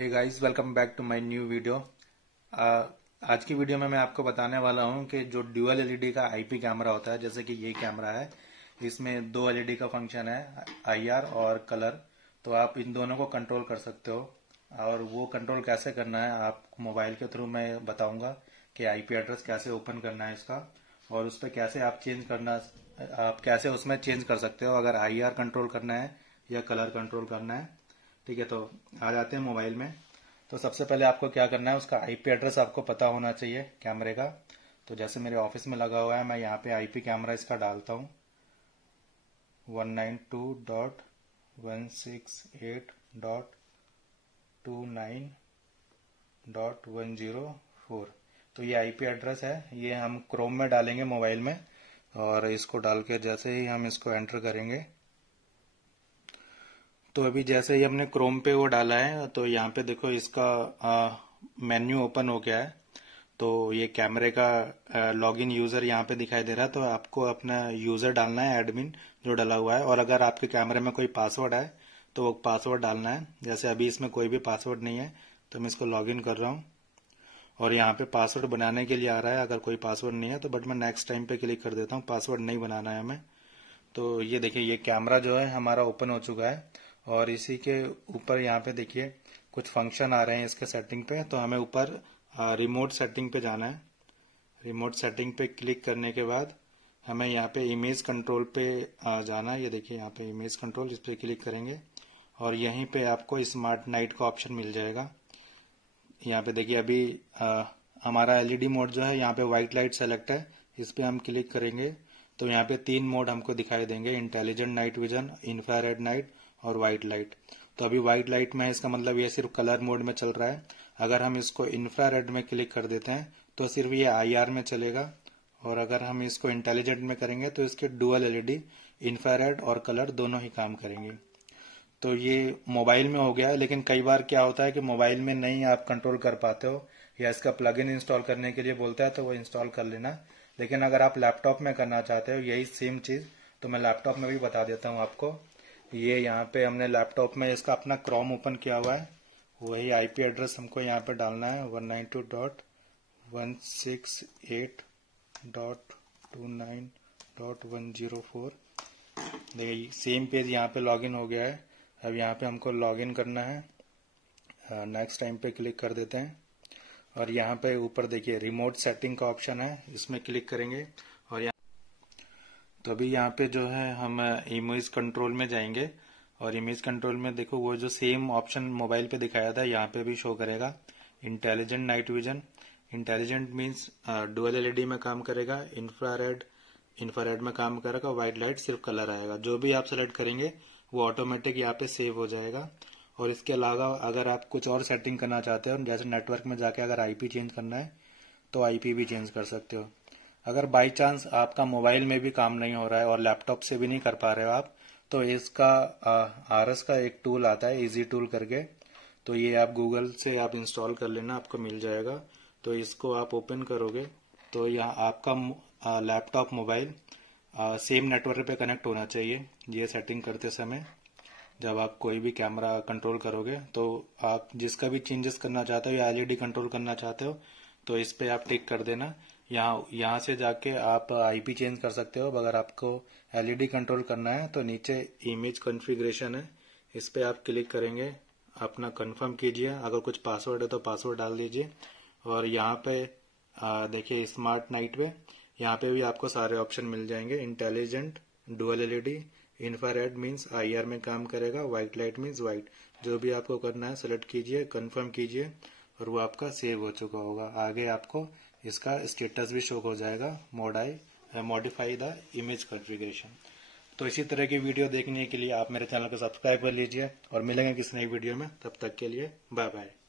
Hey guys, welcome back to my new video. आज की video में मैं आपको बताने वाला हूं कि जो ड्यूअल एलईडी का आईपी कैमरा होता है, जैसे कि ये कैमरा है, इसमें दो एलईडी का फंक्शन है, आईआर और कलर। तो आप इन दोनों को कंट्रोल कर सकते हो, और वो कंट्रोल कैसे करना है आप मोबाइल के थ्रू मैं बताऊंगा कि आईपी एड्रेस कैसे ओपन करना है इसका, और उस पर कैसे आप आप कैसे उसमें चेंज कर सकते हो अगर आईआर कंट्रोल करना है या कलर कंट्रोल करना है। ठीक है, तो आ जाते हैं मोबाइल में। तो सबसे पहले आपको क्या करना है, उसका आईपी एड्रेस आपको पता होना चाहिए कैमरे का। तो जैसे मेरे ऑफिस में लगा हुआ है, मैं यहाँ पे आईपी कैमरा इसका डालता हूँ 192.168.29.104। तो ये आईपी एड्रेस है, ये हम क्रोम में डालेंगे मोबाइल में, और इसको डाल के जैसे ही हम इसको एंटर करेंगे, तो अभी जैसे ही हमने क्रोम पे वो डाला है तो यहाँ पे देखो इसका मेन्यू ओपन हो गया है। तो ये कैमरे का लॉगिन यूजर यहाँ पे दिखाई दे रहा है। तो आपको अपना यूजर डालना है, एडमिन जो डाला हुआ है, और अगर आपके कैमरे में कोई पासवर्ड है तो वो पासवर्ड डालना है। जैसे अभी इसमें कोई भी पासवर्ड नहीं है तो मैं इसको लॉगिन कर रहा हूँ, और यहाँ पे पासवर्ड बनाने के लिए आ रहा है अगर कोई पासवर्ड नहीं है तो, बट मैं नेक्स्ट टाइम पे क्लिक कर देता हूँ, पासवर्ड नहीं बनाना है हमें। तो ये देखिए, ये कैमरा जो है हमारा ओपन हो चुका है, और इसी के ऊपर यहाँ पे देखिए कुछ फंक्शन आ रहे हैं इसके सेटिंग पे। तो हमें ऊपर रिमोट सेटिंग पे जाना है। रिमोट सेटिंग पे क्लिक करने के बाद हमें यहाँ पे इमेज कंट्रोल पे जाना है। ये देखिए यहाँ पे इमेज कंट्रोल, इस पे क्लिक करेंगे और यहीं पे आपको स्मार्ट नाइट का ऑप्शन मिल जाएगा। यहाँ पे देखिए अभी हमारा एलईडी मोड जो है यहाँ पे व्हाइट लाइट सेलेक्ट है, इस पे हम क्लिक करेंगे तो यहाँ पे 3 मोड हमको दिखाई देंगे, intelligent night vision, infrared night और व्हाइट लाइट। तो अभी व्हाइट लाइट में है, इसका मतलब ये सिर्फ कलर मोड में चल रहा है। अगर हम इसको इंफ्रारेड में क्लिक कर देते हैं तो सिर्फ ये आईआर में चलेगा, और अगर हम इसको इंटेलिजेंट में करेंगे तो इसके डुअल एलईडी इंफ्रारेड और कलर दोनों ही काम करेंगे। तो ये मोबाइल में हो गया है, लेकिन कई बार क्या होता है कि मोबाइल में नहीं आप कंट्रोल कर पाते हो, या इसका प्लगइन इंस्टॉल करने के लिए बोलता है तो वो इंस्टॉल कर लेना। लेकिन अगर आप लैपटॉप में करना चाहते हो यही सेम चीज, तो मैं लैपटॉप में भी बता देता हूँ आपको। ये यहाँ पे हमने लैपटॉप में इसका अपना क्रोम ओपन किया हुआ है, वही आईपी एड्रेस हमको यहाँ पे डालना है 192.168.29.104। देखिए सेम पेज यहाँ पे लॉगिन हो गया है। अब यहाँ पे हमको लॉगिन करना है, नेक्स्ट टाइम पे क्लिक कर देते हैं, और यहाँ पे ऊपर देखिए रिमोट सेटिंग का ऑप्शन है, इसमें क्लिक करेंगे और तो अभी यहाँ पे जो है हम इमेज कंट्रोल में जाएंगे, और इमेज कंट्रोल में देखो वो जो सेम ऑप्शन मोबाइल पे दिखाया था यहाँ पे भी शो करेगा, intelligent night vision. Intelligent means dual LED में काम करेगा, इंफ्रारेड में काम करेगा, व्हाइट लाइट सिर्फ कलर आएगा। जो भी आप सेलेक्ट करेंगे वो ऑटोमेटिक यहाँ पे सेव हो जाएगा। और इसके अलावा अगर आप कुछ और सेटिंग करना चाहते हो, जैसे नेटवर्क में जाके अगर आईपी चेंज करना है तो आईपी भी चेंज कर सकते हो। अगर बाई चांस आपका मोबाइल में भी काम नहीं हो रहा है और लैपटॉप से भी नहीं कर पा रहे हो आप, तो इसका आरएस का एक टूल आता है, इजी टूल करके। तो ये आप गूगल से आप इंस्टॉल कर लेना, आपको मिल जाएगा। तो इसको आप ओपन करोगे तो यहाँ आपका लैपटॉप मोबाइल सेम नेटवर्क पे कनेक्ट होना चाहिए। ये सेटिंग करते समय जब आप कोई भी कैमरा कंट्रोल करोगे तो आप जिसका भी चेंजेस करना चाहते हो या एलईडी कंट्रोल करना चाहते हो तो इस पे आप टिक कर देना। यहाँ से जाके आप आईपी चेंज कर सकते हो। अगर आपको एलईडी कंट्रोल करना है तो नीचे इमेज कॉन्फ़िगरेशन है, इस पे आप क्लिक करेंगे, अपना कंफर्म कीजिए। अगर कुछ पासवर्ड है तो पासवर्ड डाल दीजिए, और यहाँ पे देखिए स्मार्ट नाइट पे यहाँ पे भी आपको सारे ऑप्शन मिल जाएंगे। Intelligent, dual LED, infrared means IR में काम करेगा, व्हाइट लाइट मीन्स व्हाइट। जो भी आपको करना है सेलेक्ट कीजिए, कंफर्म कीजिए, और वो आपका सेव हो चुका होगा। आगे आपको इसका स्टेटस भी शो हो जाएगा, मॉडिफाई द इमेज कॉन्फ़िगरेशन। तो इसी तरह की वीडियो देखने के लिए आप मेरे चैनल को सब्सक्राइब कर लीजिए, और मिलेंगे किसी नई वीडियो में। तब तक के लिए बाय बाय।